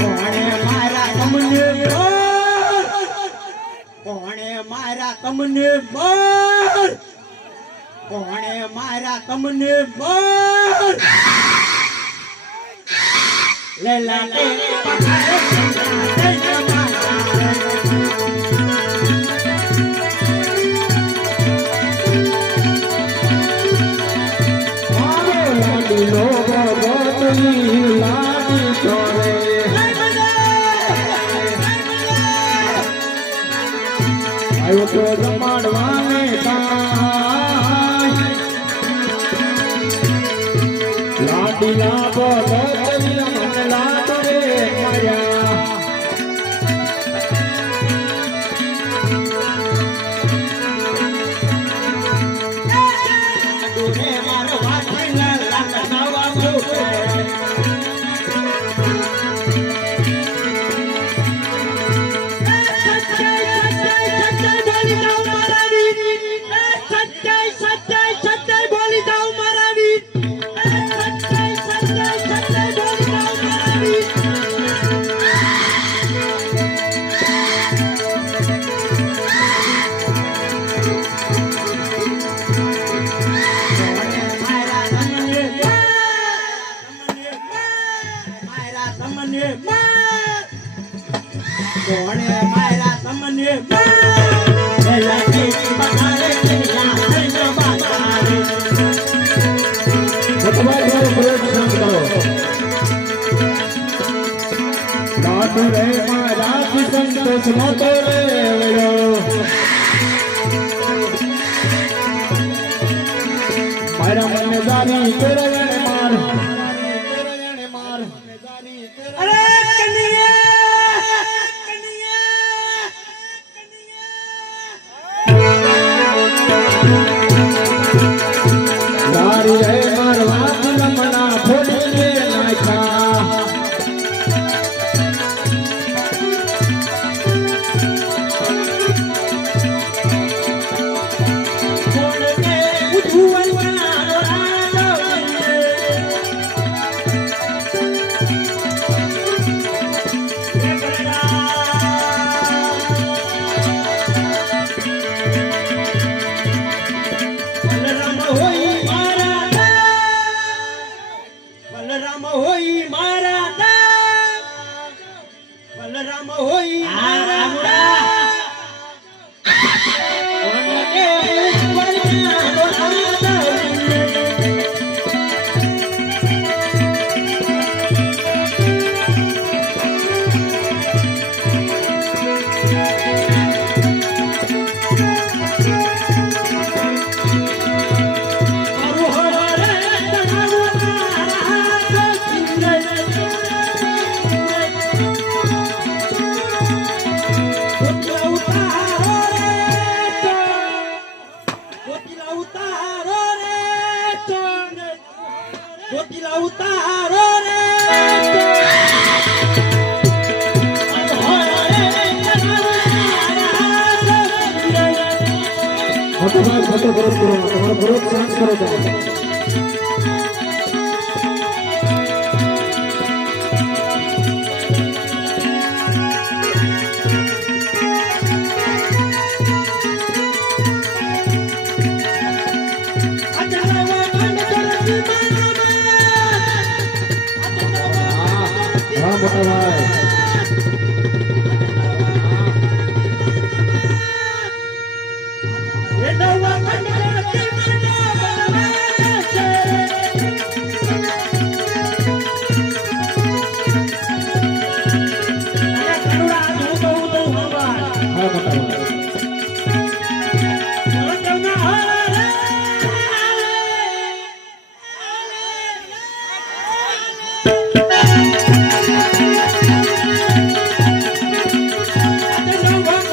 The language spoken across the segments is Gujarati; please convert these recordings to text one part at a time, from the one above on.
કોણે મારા તમને માર? કોણે મારા તમને માર? કોણે મારા તમને માર? લેલા લે તો. લાડીલા રે મારા સંતોષ નતો રે વયો. મારા મને જારી કેળવણે માર અરે! કનૈયા! બલરામ હોય મારા. কোকিলা উতারো রে চরণে। কোকিলা উতারো রে ঘটনা ঘট বরত હા મોટા ભાઈ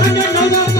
Thank you.